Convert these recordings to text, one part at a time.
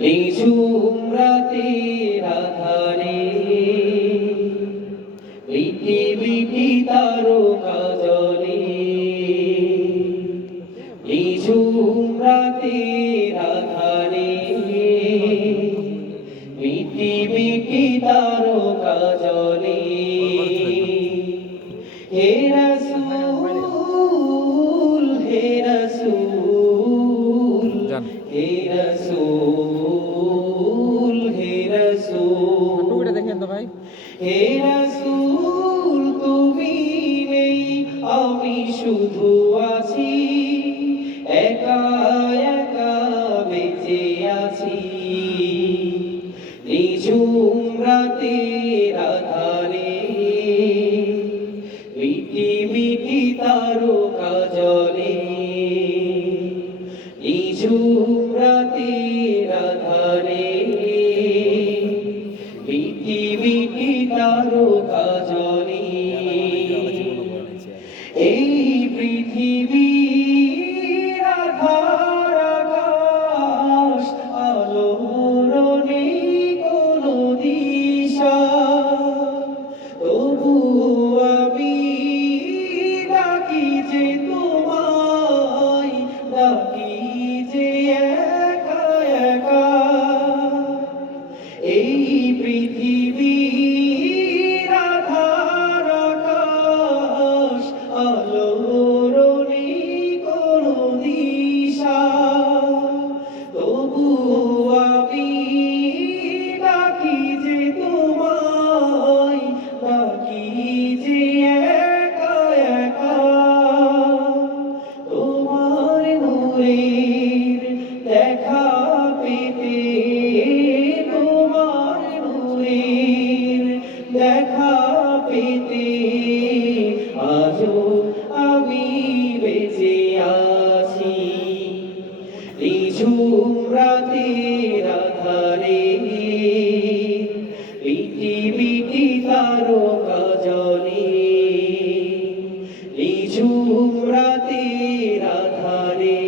নিঝুম রাতের আধারে পৃথিবীটি তারকা জ্বলে, নিঝুম রাতের আধারে পৃথিবীটি তারকা জ্বলে। হে রাসূল, হে রাসূল, হে রাসূল, হে রাসূল, হে রাসূল, তুমি নেই আমি শুধু আছি, একা একা বেঁচে আছি। নিঝুম রাতের আধারে পৃথিবীটি তারকা জ্বলে, নিঝুম রাতের আধারে পৃথিবীটি তারকা জ্বলে। এই পৃথিবীর আধার আকাশ আলোর নেই কোনো দিশা, তবু আমি ডাকি যে তোমায়, ডাকি যে একা একা। এই পৃথিবীর আধার আকাশ আলোর নেই কোনো দিশা, তবু আমি ডাকি যে তোমায়, ডাকি যে একা একা। তোমার নূরের দেখা পেতে, তোমার নূরের দেখা পেতে আজও আমি বেঁচে আছি। নিঝুম রাতের আধারে পৃথিবীটি তারকা জ্বলে, নিঝুম রাতের আধারে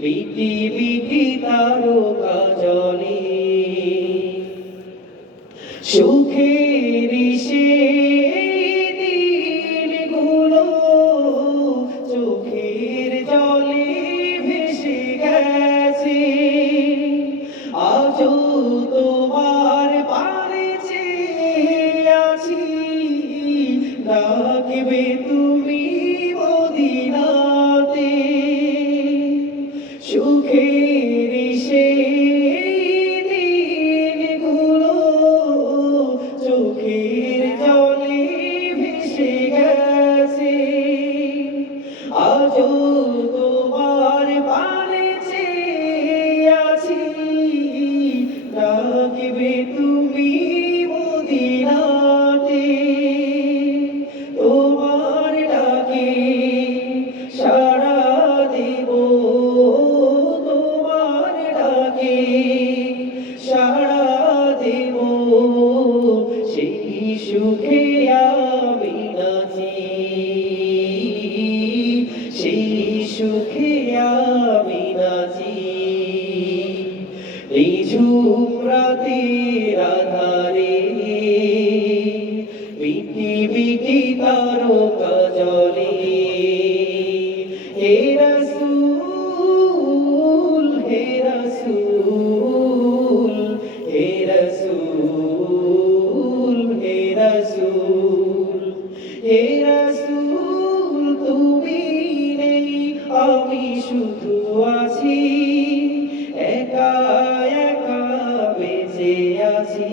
পৃথিবীটি তারকা জ্বলে। সুখের সেই দিনগুলো চোখের জলে ভেসে গেছে, আজও তোমার পানে চেয়ে আছি, ডাকবে তুমি মদিনাতে। সুখের সেই দিনগুলো চোখের জলে ভেসে গেছে, আজও তোমার পানে চেয়ে আছি, ডাকবে তুমি মদিনাতে। তোমার ডাকে সাড়া দেব, তোমার ডাকে সাড়া দেব, সেই সুখে আমি নাচি, সেই সুখে আমি নাচি। নিঝুম রাতের আধারে পৃথিবীটি তারকা জ্বলে। হে রাসূল, হে রাসূল, হে রাসূল, হে রাসূল, হে রাসূল, তুমি নেই আমি শুধু আছি, একা একা বেঁচে আছি।